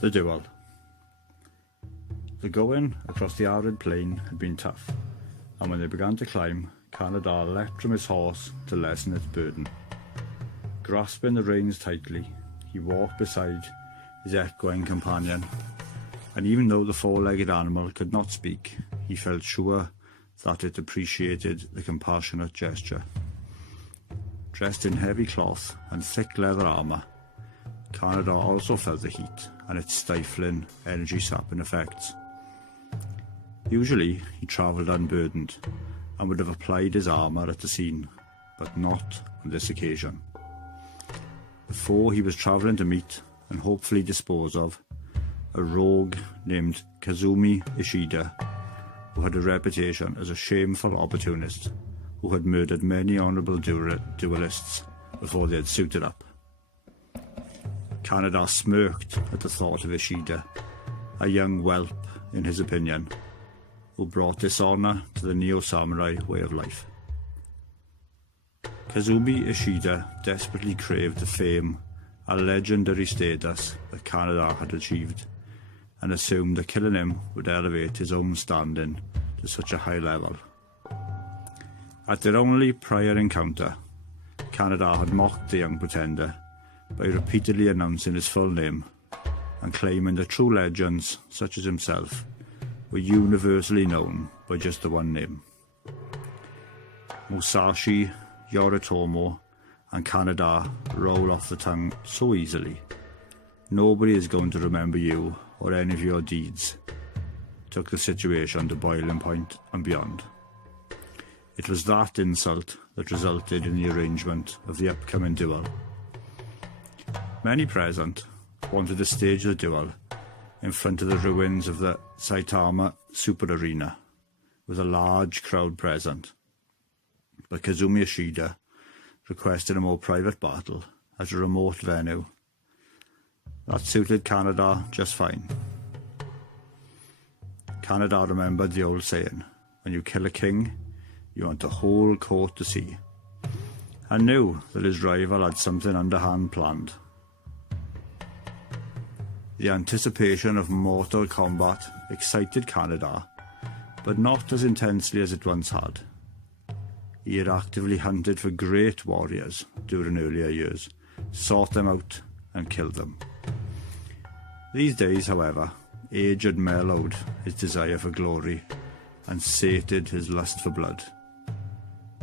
The Duel. The going across the arid plain had been tough, and when they began to climb, Canada leapt from his horse to lessen its burden. Grasping the reins tightly, he walked beside his equine companion, and even though the four-legged animal could not speak, he felt sure that it appreciated the compassionate gesture. Dressed in heavy cloth and thick leather armour, Canada also felt the heat and its stifling, energy-sapping effects. Usually he travelled unburdened and would have applied his armour at the scene, but not on this occasion. The foe he was travelling to meet and hopefully dispose of, a rogue named Kazumi Ishida, who had a reputation as a shameful opportunist who had murdered many honourable duelists before they had suited up. Canada smirked at the thought of Ishida, a young whelp in his opinion, who brought dishonour to the neo-samurai way of life. Kazumi Ishida desperately craved the fame and legendary status that Canada had achieved, and assumed that killing him would elevate his own standing to such a high level. At their only prior encounter, Canada had mocked the young pretender by repeatedly announcing his full name and claiming that true legends, such as himself, were universally known by just the one name. Musashi, Yoritomo and Canada roll off the tongue so easily. Nobody is going to remember you or any of your deeds. Took the situation to boiling point and beyond. It was that insult that resulted in the arrangement of the upcoming duel. Many present wanted to stage the duel in front of the ruins of the Saitama Super Arena, with a large crowd present, but Kazumi Ishida requested a more private battle at a remote venue. That suited Canada just fine. Canada remembered the old saying, when you kill a king, you want the whole court to see, and knew that his rival had something underhand planned. The anticipation of mortal combat excited Canada, but not as intensely as it once had. He had actively hunted for great warriors during earlier years, sought them out and killed them. These days, however, age had mellowed his desire for glory and sated his lust for blood.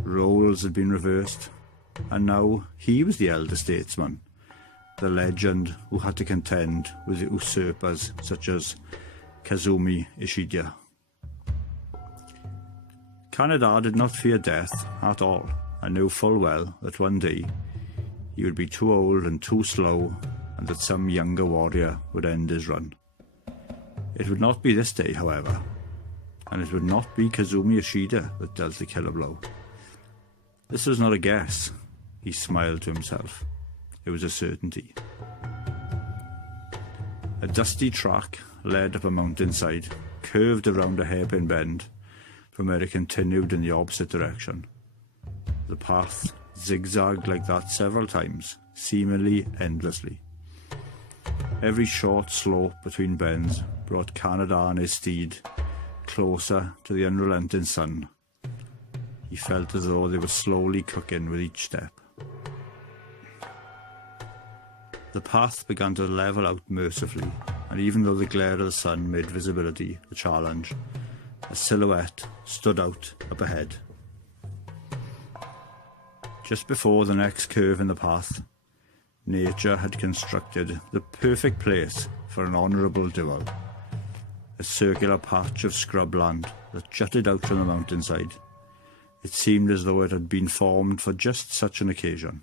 Roles had been reversed, and now he was the elder statesman, the legend who had to contend with the usurpers such as Kazumi Ishida. Canada did not fear death at all, and knew full well that one day he would be too old and too slow, and that some younger warrior would end his run. It would not be this day, however, and it would not be Kazumi Ishida that dealt the killer blow. This was not a guess, he smiled to himself. It was a certainty. A dusty track led up a mountainside, curved around a hairpin bend, from where it continued in the opposite direction. The path zigzagged like that several times, seemingly endlessly. Every short slope between bends brought Canada and his steed closer to the unrelenting sun. He felt as though they were slowly cooking with each step. The path began to level out mercifully, and even though the glare of the sun made visibility a challenge, a silhouette stood out up ahead. Just before the next curve in the path, nature had constructed the perfect place for an honourable duel. A circular patch of scrubland that jutted out from the mountainside. It seemed as though it had been formed for just such an occasion.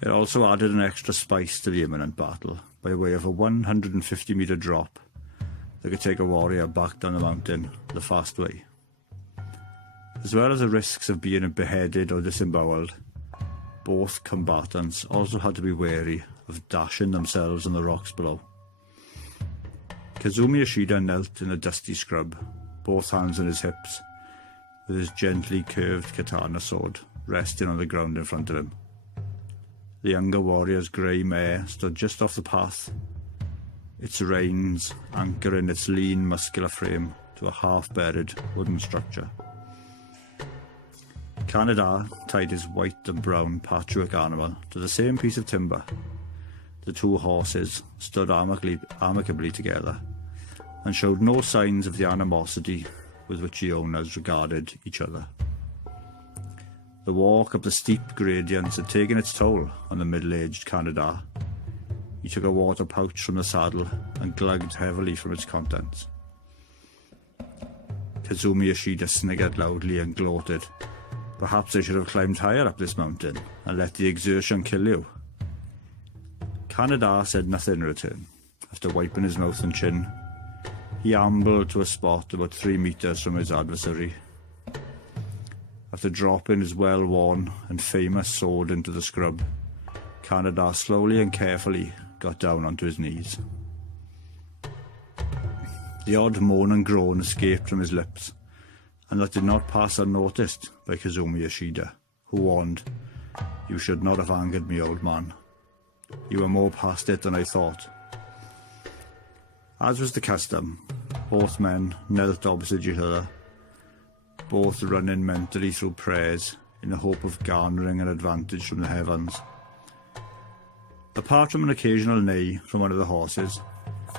It also added an extra spice to the imminent battle by way of a 150-metre drop that could take a warrior back down the mountain the fast way. As well as the risks of being beheaded or disemboweled, both combatants also had to be wary of dashing themselves on the rocks below. Kazumi Ishida knelt in a dusty scrub, both hands on his hips, with his gently curved katana sword resting on the ground in front of him. The younger warrior's grey mare stood just off the path, its reins anchoring its lean, muscular frame to a half-buried wooden structure. Canada tied his white and brown patchwork animal to the same piece of timber. The two horses stood amicably together and showed no signs of the animosity with which the owners regarded each other. The walk up the steep gradients had taken its toll on the middle-aged Canada. He took a water pouch from the saddle and glugged heavily from its contents. Kazumi Yoshida sniggered loudly and gloated. "Perhaps I should have climbed higher up this mountain and let the exertion kill you." Canada said nothing in return. After wiping his mouth and chin, he ambled to a spot about 3 meters from his adversary. After dropping his well-worn and famous sword into the scrub, Canada slowly and carefully got down onto his knees. The odd moan and groan escaped from his lips, and that did not pass unnoticed by Kazumi Yoshida, who warned, "You should not have angered me, old man. You were more past it than I thought." As was the custom, both men knelt opposite each other, both running mentally through prayers in the hope of garnering an advantage from the heavens. Apart from an occasional neigh from one of the horses,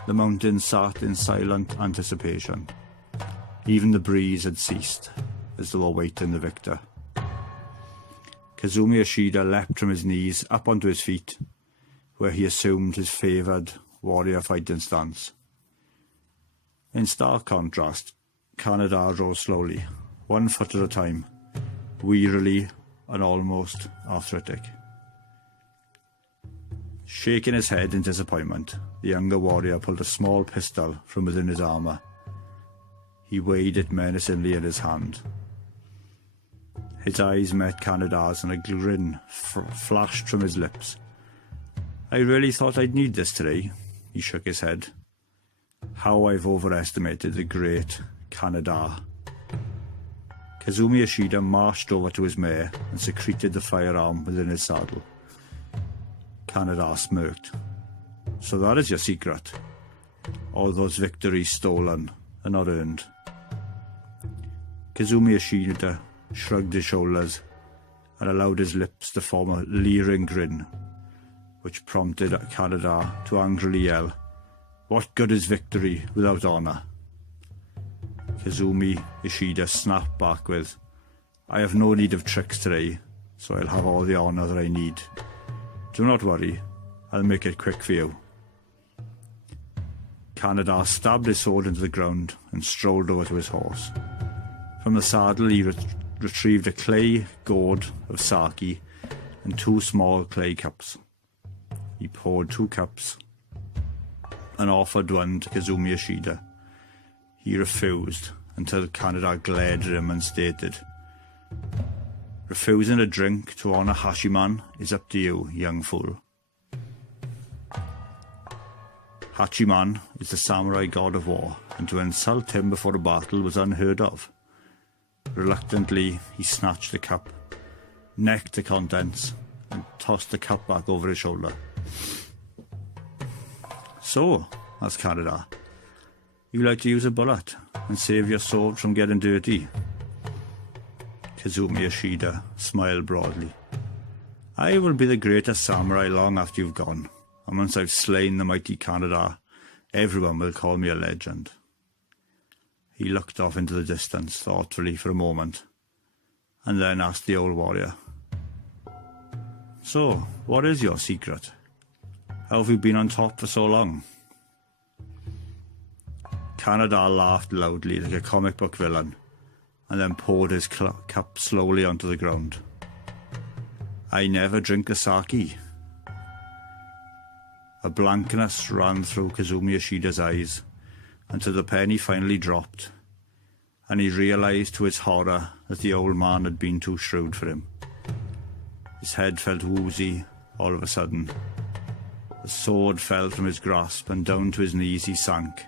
the mountain sat in silent anticipation. Even the breeze had ceased, as though awaiting the victor. Kazumi Yoshida leapt from his knees up onto his feet, where he assumed his favoured warrior fighting stance. In stark contrast, Canada rose slowly, 1 foot at a time, wearily and almost arthritic. Shaking his head in disappointment, the younger warrior pulled a small pistol from within his armour. He weighed it menacingly in his hand. His eyes met Canada's and a grin flashed from his lips. "I really thought I'd need this today," he shook his head. "How I've overestimated the great Canada." Kazumi Yoshida marched over to his mare and secreted the firearm within his saddle. Canada smirked. "So that is your secret? All those victories stolen and not earned?" Kazumi Yoshida shrugged his shoulders and allowed his lips to form a leering grin, which prompted Canada to angrily yell, "What good is victory without honour?" Kazumi Yoshida snapped back with, "I have no need of tricks today, so I'll have all the honour that I need. Do not worry, I'll make it quick for you." Canada stabbed his sword into the ground and strolled over to his horse. From the saddle he retrieved a clay gourd of sake and 2 small clay cups. He poured 2 cups and offered one to Kazumi Yoshida. He refused until Canada glared at him and stated, "Refusing a drink to honour Hachiman is up to you, young fool." Hachiman is the samurai god of war, and to insult him before a battle was unheard of. Reluctantly, he snatched the cup, necked the contents, and tossed the cup back over his shoulder. "So," asked Canada, "you like to use a bullet and save your sword from getting dirty?" Kazumi Yoshida smiled broadly. "I will be the greatest samurai long after you've gone, and once I've slain the mighty Canada, everyone will call me a legend." He looked off into the distance thoughtfully for a moment, and then asked the old warrior, "So, what is your secret? How have you been on top for so long?" Canada laughed loudly like a comic book villain, and then poured his cup slowly onto the ground. "I never drink the sake." A blankness ran through Kazumi Yoshida's eyes until the penny finally dropped, and he realised to his horror that the old man had been too shrewd for him. His head felt woozy all of a sudden. The sword fell from his grasp, and down to his knees he sank,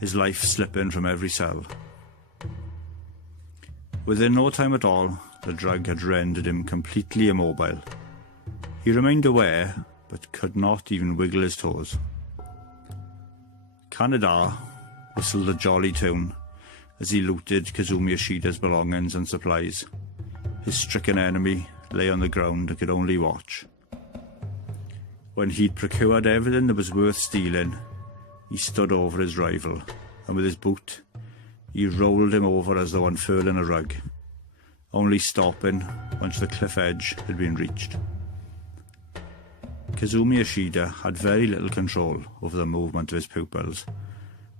his life slipping from every cell. Within no time at all, the drug had rendered him completely immobile. He remained aware, but could not even wiggle his toes. Kaneda whistled a jolly tune as he looted Kazumi Ishida's belongings and supplies. His stricken enemy lay on the ground and could only watch. When he'd procured everything that was worth stealing, he stood over his rival, and with his boot, he rolled him over as though unfurling a rug, only stopping once the cliff edge had been reached. Kazumi Ishida had very little control over the movement of his pupils,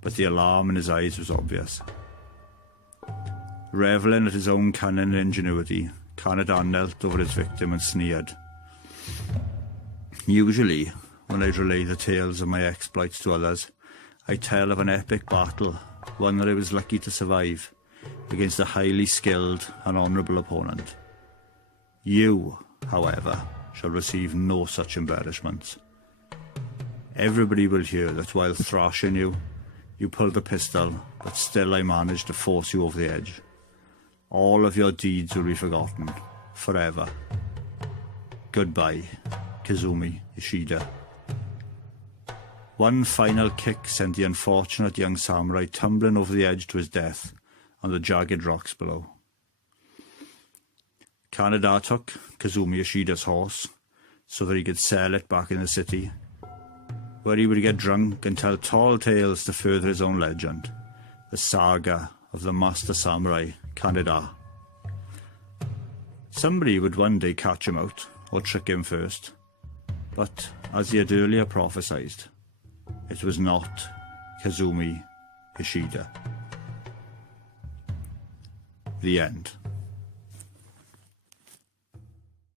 but the alarm in his eyes was obvious. Revelling at his own cunning and ingenuity, Kaneda knelt over his victim and sneered. Usually, when I relay the tales of my exploits to others, I tell of an epic battle, one that I was lucky to survive, against a highly skilled and honourable opponent. You, however, shall receive no such embellishments. Everybody will hear that while thrashing you, you pulled a pistol, but still I managed to force you over the edge. All of your deeds will be forgotten, forever. Goodbye, Kazumi Ishida. One final kick sent the unfortunate young samurai tumbling over the edge to his death on the jagged rocks below. Kaneda took Kazumi Ishida's horse so that he could sell it back in the city, where he would get drunk and tell tall tales to further his own legend, the saga of the master samurai Kaneda. Somebody would one day catch him out, or trick him first, but as he had earlier prophesied, it was not Kazumi Ishida. The end.